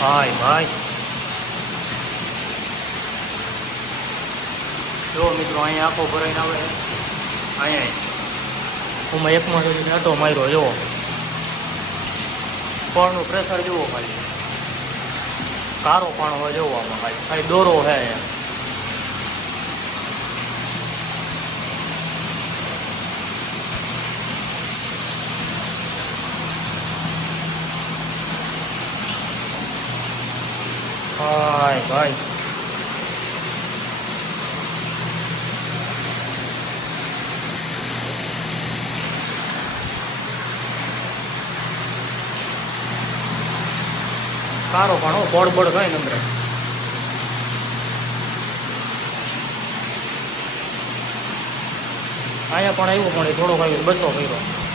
ભાઈ ભાઈ જો મિત્રો, અહીંયા આખો ભરાઈને આવે. અહીંયા હું એકમાં સુધી નટો માર્યો જુઓ પળનું પ્રેશર જુઓ ખાલી. કારો પણ હોય જુઓ આમાં ખાલી. ખાલી દોરો છે અહીંયા. ભાઈ ભાઈ સારો પણ હો બોડ બોડ કઈ નંબર અહીંયા પણ આવ્યું પણ થોડોક આવ્યો, બસો કર્યો.